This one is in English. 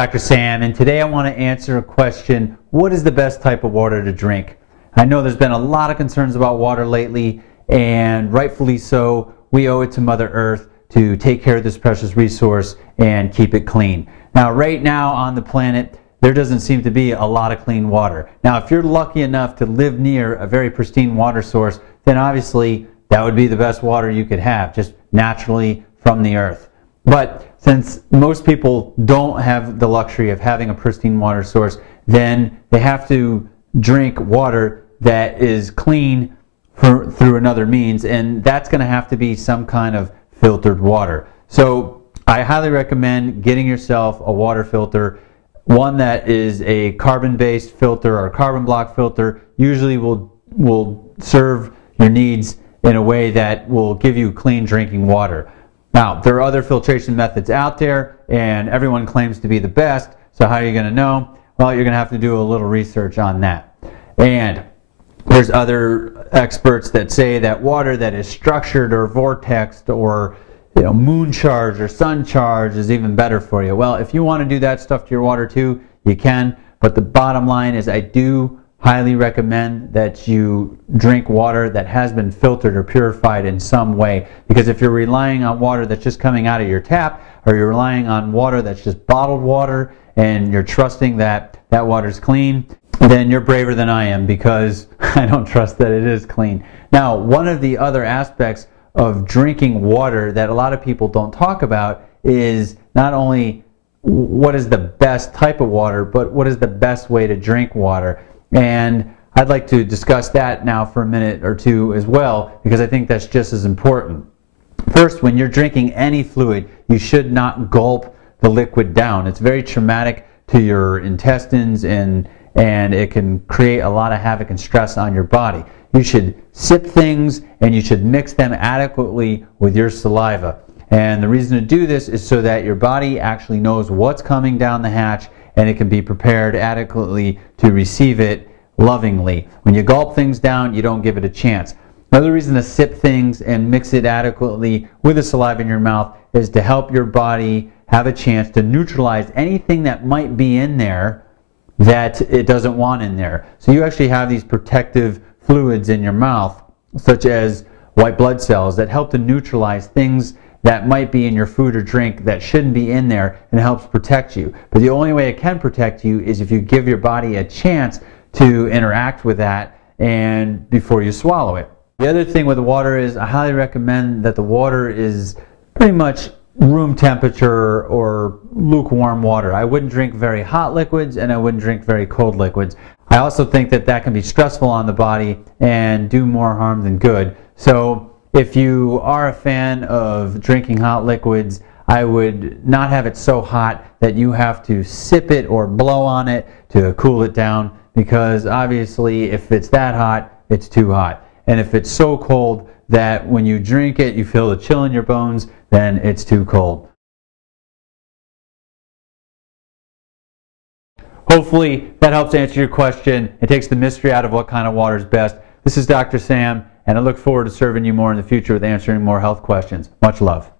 Dr. Sam, and today I want to answer a question: what is the best type of water to drink? I know there's been a lot of concerns about water lately, and rightfully so. We owe it to Mother Earth to take care of this precious resource and keep it clean. Now, right now on the planet, there doesn't seem to be a lot of clean water. Now, if you're lucky enough to live near a very pristine water source, then obviously that would be the best water you could have, just naturally from the earth. But since most people don't have the luxury of having a pristine water source, then they have to drink water that is clean through another means, and that's going to have to be some kind of filtered water. So I highly recommend getting yourself a water filter. One that is a carbon-based filter or a carbon block filter usually will serve your needs in a way that will give you clean drinking water. Now, there are other filtration methods out there, and everyone claims to be the best, so how are you going to know? Well, you're going to have to do a little research on that. And there's other experts that say that water that is structured or vortexed or moon charged or sun charged is even better for you. Well, if you want to do that stuff to your water too, you can, but the bottom line is I do highly recommend that you drink water that has been filtered or purified in some way, because if you're relying on water that's just coming out of your tap, or you're relying on water that's just bottled water and you're trusting that that water's clean, then you're braver than I am, because I don't trust that it is clean. Now, one of the other aspects of drinking water that a lot of people don't talk about is not only what is the best type of water, but what is the best way to drink water. And I'd like to discuss that now for a minute or two as well, because I think that's just as important. First, when you're drinking any fluid, you should not gulp the liquid down. It's very traumatic to your intestines, and it can create a lot of havoc and stress on your body. You should sip things, and you should mix them adequately with your saliva. And the reason to do this is so that your body actually knows what's coming down the hatch, and it can be prepared adequately to receive it lovingly. When you gulp things down, you don't give it a chance. Another reason to sip things and mix it adequately with the saliva in your mouth is to help your body have a chance to neutralize anything that might be in there that it doesn't want in there. So you actually have these protective fluids in your mouth, such as white blood cells, that help to neutralize things that might be in your food or drink that shouldn't be in there, and helps protect you. But the only way it can protect you is if you give your body a chance to interact with that and before you swallow it. The other thing with the water is I highly recommend that the water is pretty much room temperature or lukewarm water. I wouldn't drink very hot liquids, and I wouldn't drink very cold liquids. I also think that that can be stressful on the body and do more harm than good. So if you are a fan of drinking hot liquids, I would not have it so hot that you have to sip it or blow on it to cool it down, because obviously if it's that hot, it's too hot. And if it's so cold that when you drink it you feel the chill in your bones, then it's too cold. Hopefully that helps answer your question. It takes the mystery out of what kind of water is best. This is Dr. Sam, and I look forward to serving you more in the future with answering more health questions. Much love.